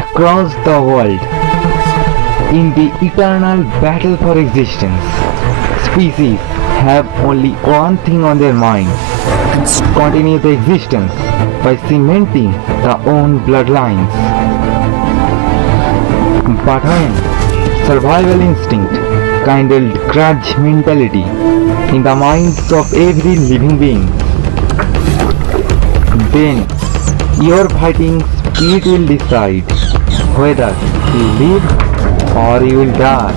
across the world. In the eternal battle for existence, species have only one thing on their minds: continue the existence by cementing their own bloodlines. But when survival instinct kindled grudge mentality in the minds of every living being, then your fighting spirit will decide whether you live or you will die.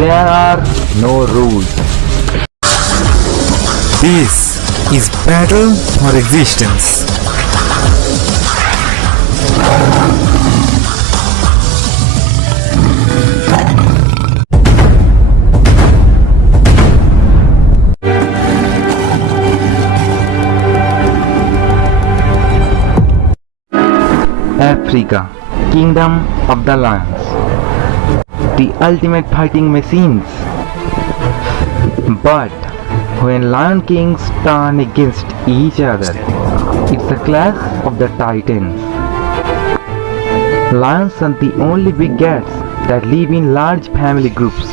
There are no rules. This is battle for existence. Africa, Kingdom of the Lions, the ultimate fighting machines. But when lion kings turn against each other, it's a clash of the titans. Lions are the only big cats that live in large family groups,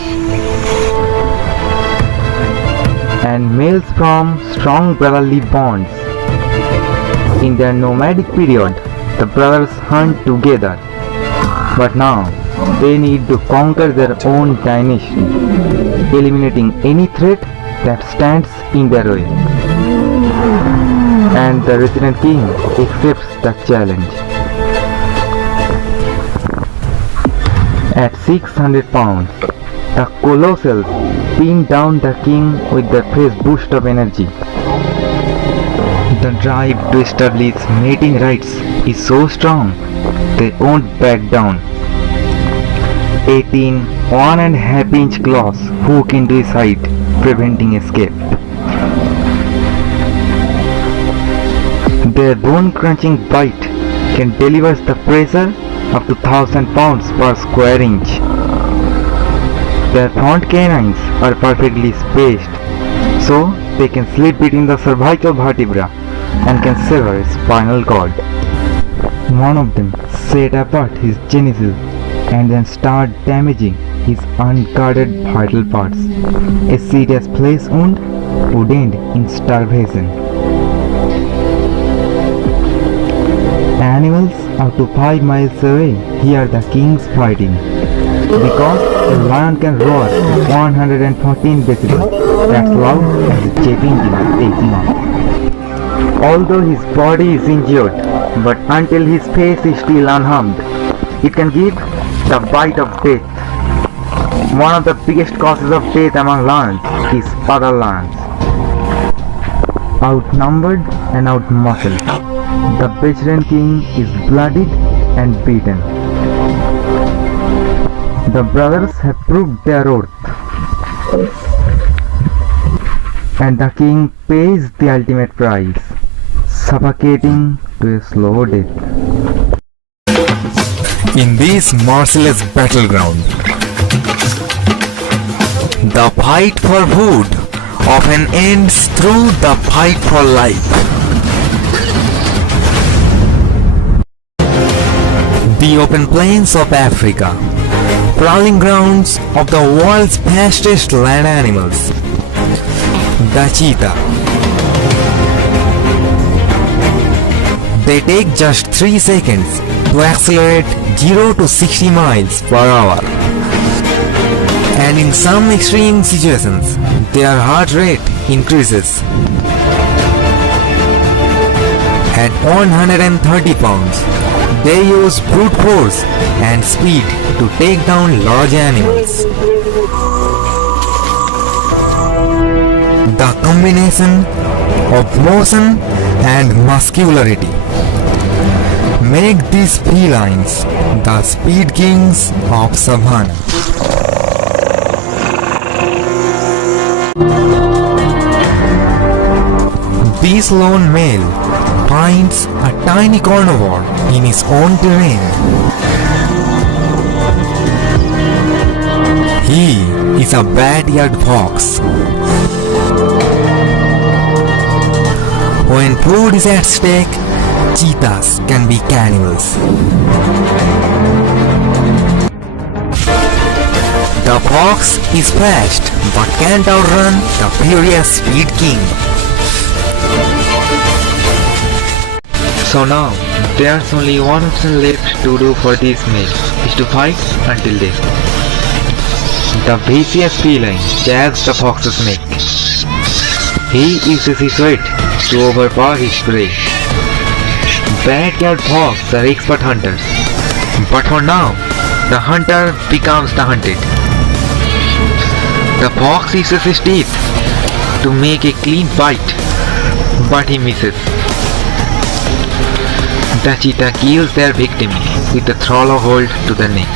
and males form strong brotherly bonds. In their nomadic period, the brothers hunt together, but now they need to conquer their own dynasty, eliminating any threat that stands in their way. And the resident king accepts the challenge. At 600 pounds, the colossals pin down the king with a fresh boost of energy. The drive to establish mating rights is so strong, they won't back down. 18 1.5-inch claws hook into his side, preventing escape. Their bone-crunching bite can deliver the pressure up to 1000 pounds per square inch. Their front canines are perfectly spaced, so they can slip between the cervical vertebra and can sever his spinal cord. One of them set apart his genitals and then start damaging his unguarded vital parts. A serious flesh wound would end in starvation. Animals up to 5 miles away hear the kings fighting, because a lion can roar at 114 decibels. That's loud as a jet engine taking off. Although his body is injured, but until his face is still unharmed, it can give the bite of death. One of the biggest causes of death among lions is other lions. Outnumbered and outmuscled, the veteran king is bloodied and beaten. The brothers have proved their worth, and the king pays the ultimate price, suffocating to a slow death. In this merciless battleground, the fight for food often ends through the fight for life. The open plains of Africa, prowling grounds of the world's fastest land animals, the cheetah. They take just 3 seconds to accelerate 0 to 60 miles per hour. And in some extreme situations, their heart rate increases. At 130 pounds, they use brute force and speed to take down large animals. The combination of motion and muscularity make these felines the speed kings of Savannah. This lone male finds a tiny carnivore in his own terrain. He is a backyard fox. When food is at stake, cheetahs can be cannibals. The fox is fast but can't outrun the furious Speed King. So now, there's only one option left to do for this male, is to fight until death. The vicious feline jabs the fox's neck. He uses his weight to overpower his prey. Backyard fox are expert hunters, but for now, the hunter becomes the hunted. The fox uses his teeth to make a clean bite, but he misses. The cheetah kills their victim with a throttle hold to the neck.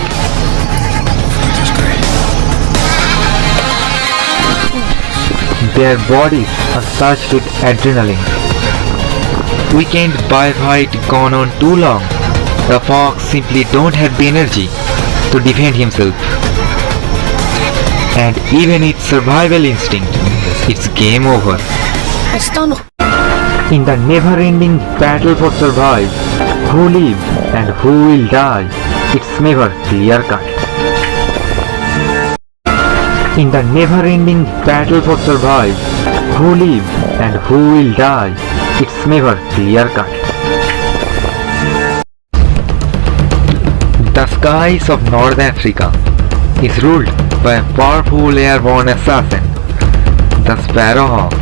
Their bodies are surged with adrenaline. Weekend by fight gone on too long, the fox simply don't have the energy to defend himself. And even its survival instinct, it's game over. In the never-ending battle for survival, who lives and who will die, it's never clear-cut. In the never-ending battle for survival, who lives and who will die, it's never clear-cut. The skies of North Africa is ruled by a powerful airborne assassin, the sparrowhawk.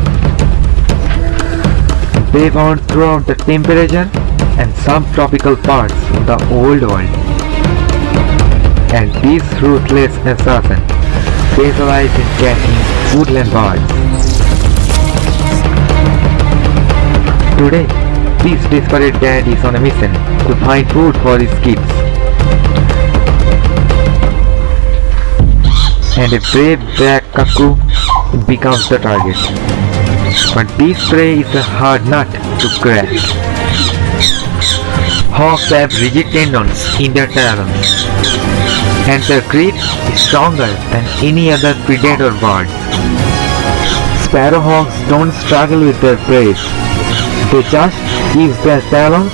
They found throughout the temperature and subtropical parts of the old world. And this ruthless assassin specializes in catching woodland birds. Today, this desperate dad is on a mission to find food for his kids. And a brave black cuckoo becomes the target. But this prey is a hard nut to crack. Hawks have rigid tendons in their talons, and their grip is stronger than any other predator bird. Sparrowhawks don't struggle with their prey. They just use their talons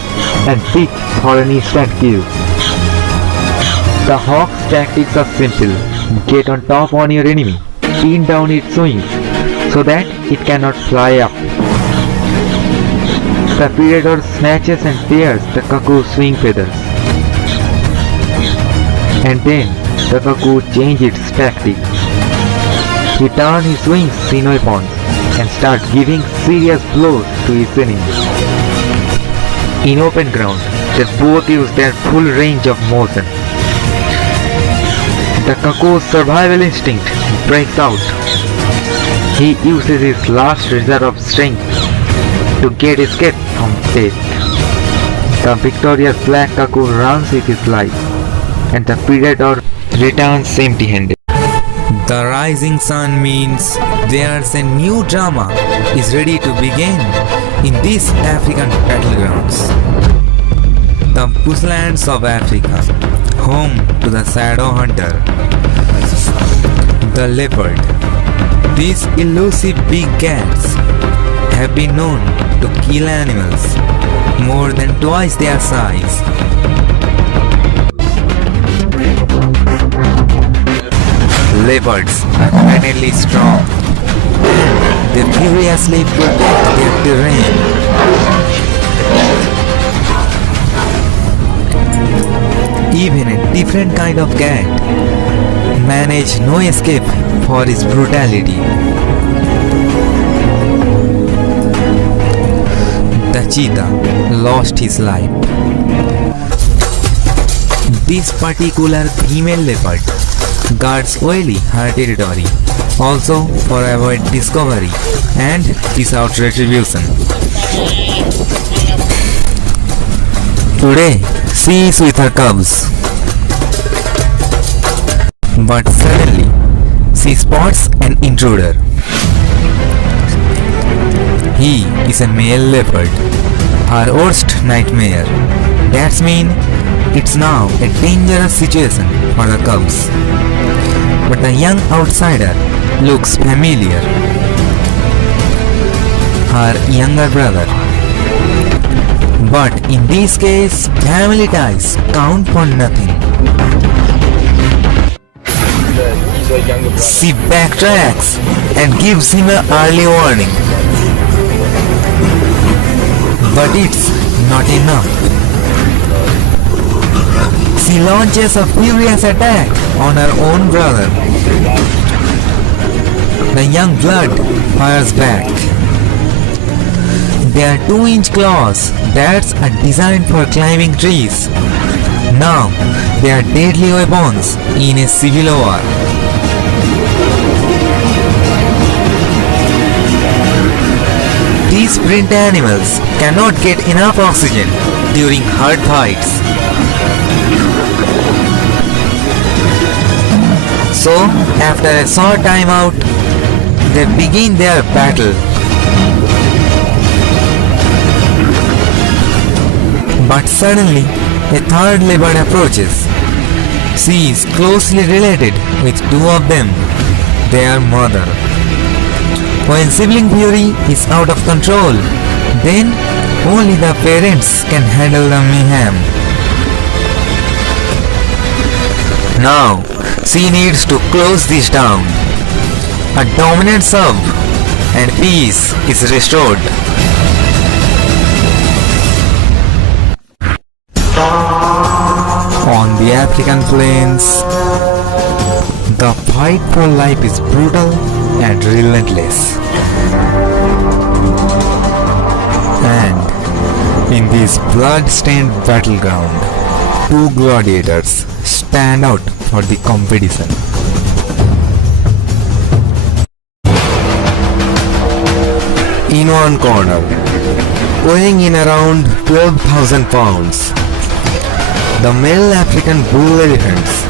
and pitch for an instant kill. The hawk's tactics are simple. Get on top on your enemy, pin down its wings so that it cannot fly up. The predator snatches and tears the cuckoo's wing feathers. And then the cuckoo changes its tactics. He turns his wings in weapons and starts giving serious blows to his enemy. In open ground, they both use their full range of motion. The cuckoo's survival instinct breaks out. He uses his last reserve of strength to get escape from death. The victorious black cuckoo runs with his life, and the predator returns empty-handed. The rising sun means there's a new drama is ready to begin in these African battlegrounds. The bushlands of Africa, home to the shadow hunter, the leopard. These elusive big cats have been known to kill animals more than twice their size. Leopards are finally strong. They furiously protect their terrain. Even a different kind of cat managed no escape for his brutality. The cheetah lost his life. This particular female leopard guards oily her territory, also for avoid discovery and without retribution. Today, she is with her cubs. But suddenly, she spots an intruder. He is a male leopard, her worst nightmare. That means it's now a dangerous situation for the cubs. But the young outsider looks familiar. Her younger brother. But in this case, family ties count for nothing. She backtracks and gives him an early warning. But it's not enough. She launches a furious attack on her own brother. The young blood fires back. Their 2-inch claws, that's a design for climbing trees. Now, they are deadly weapons in a civil war. These sprint animals cannot get enough oxygen during hard fights. So, after a short timeout, they begin their battle. But suddenly, a third leopard approaches. She is closely related with two of them, their mother. When sibling fury is out of control, then only the parents can handle the mayhem. Now, she needs to close this down. A dominant serve and peace is restored. On the African plains, the fight for life is brutal and relentless. And in this blood-stained battleground, two gladiators stand out for the competition. In one corner, weighing in around 12,000 pounds, the male African bull elephants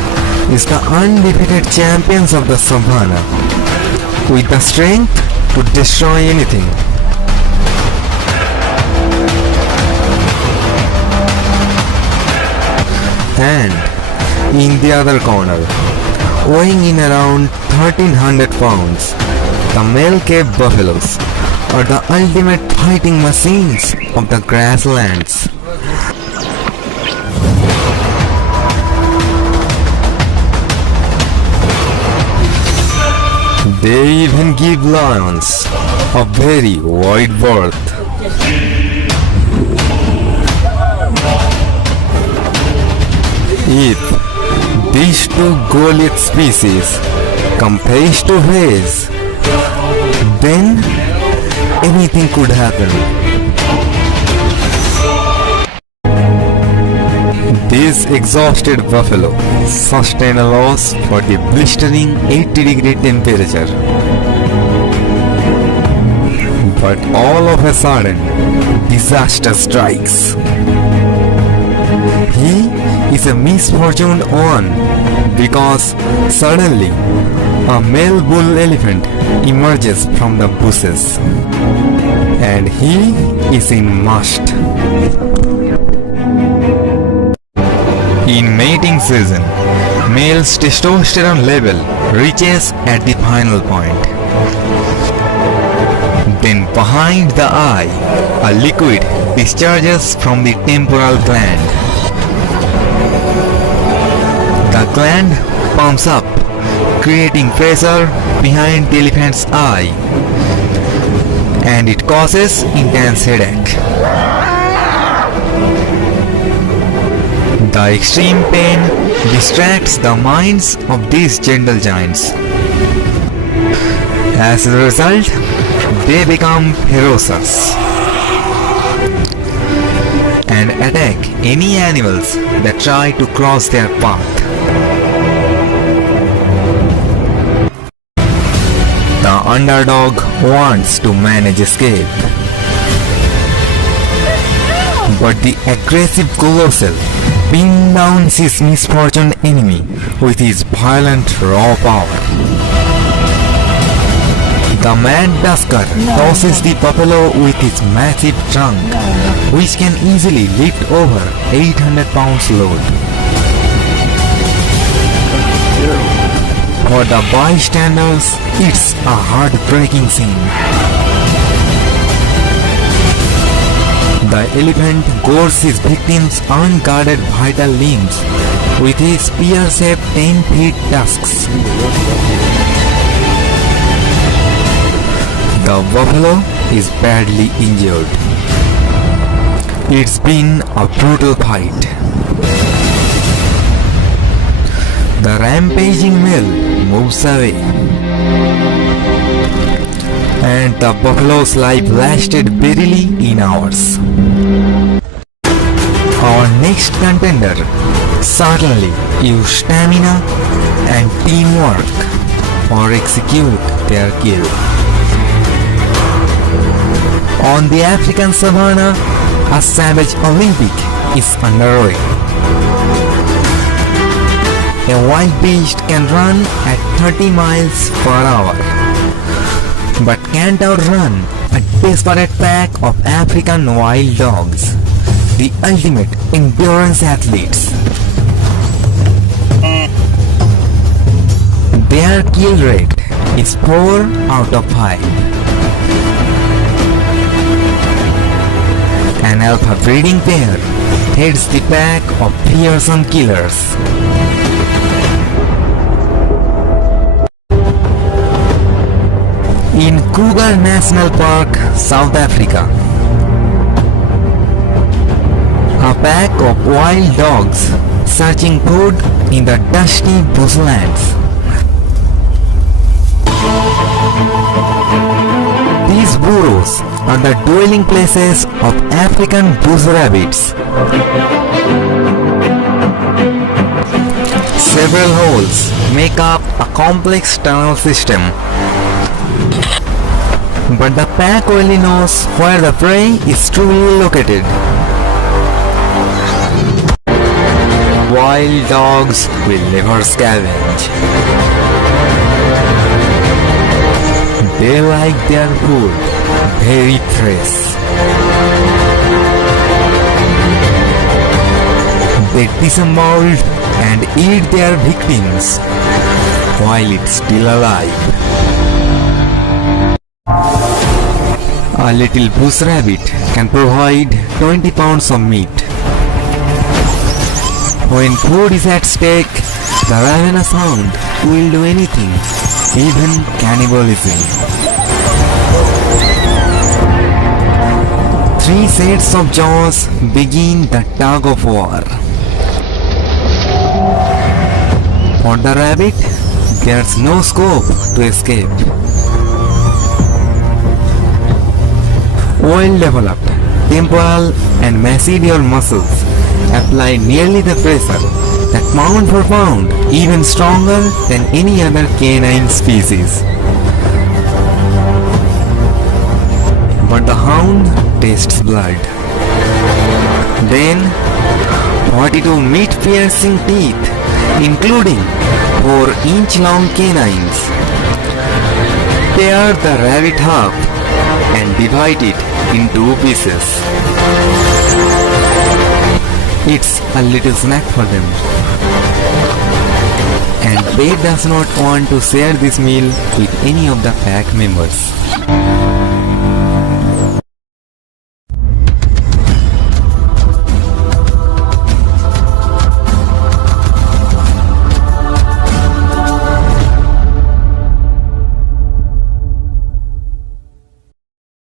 is the undefeated champions of the Savannah, with the strength to destroy anything. And in the other corner, weighing in around 1300 pounds, the male Cape buffaloes are the ultimate fighting machines of the grasslands. They even give lions a very wide berth. If these two Goliath species come face to face, then anything could happen. This exhausted buffalo sustain a loss for the blistering 80-degree temperature. But all of a sudden, disaster strikes. He is a misfortuned one because suddenly a male bull elephant emerges from the bushes and he is in must. In mating season, male's testosterone level reaches at the final point. Then behind the eye, a liquid discharges from the temporal gland. The gland pumps up, creating pressure behind the elephant's eye, and it causes intense headache. The extreme pain distracts the minds of these gentle giants. As a result, they become ferocious and attack any animals that try to cross their path. The underdog wants to manage escape, but the aggressive colossal pins down his misfortuned enemy with his violent raw power. The mad tusker tosses the buffalo with its massive trunk, which can easily lift over 800 pounds load. For the bystanders, it's a heartbreaking scene. The elephant gores his victims' unguarded vital limbs with his spear-shaped 10-feet tusks. The buffalo is badly injured. It's been a brutal fight. The rampaging male moves away, and the buffalo's life lasted barely in hours. Our next contender certainly used stamina and teamwork or execute their kill. On the African savannah, a savage Olympic is underway. A wild beast can run at 30 miles per hour, but can't outrun a desperate pack of African wild dogs, the ultimate endurance athletes. Their kill rate is 4 out of 5. An alpha breeding pair heads the pack of fearsome killers. In Kruger National Park, South Africa, a pack of wild dogs searching food in the dusty bushlands. These burrows are the dwelling places of African bush rabbits. Several holes make up a complex tunnel system, but the pack only knows where the prey is truly located. Wild dogs will never scavenge. They like their food very fresh. They disembowel and eat their victims while it's still alive. A little bush rabbit can provide 20 pounds of meat. When food is at stake, the ravenous hound will do anything, even cannibalism. 3 sets of jaws begin the tug of war. For the rabbit, there's no scope to escape. Well-developed temporal and masseterial muscles apply nearly the pressure that pound for pound even stronger than any other canine species. But the hound tastes blood. Then 42 meat-piercing teeth, including 4-inch-long canines, tear the rabbit half and divide it in 2 pieces. It's a little snack for them. And they does not want to share this meal with any of the pack members.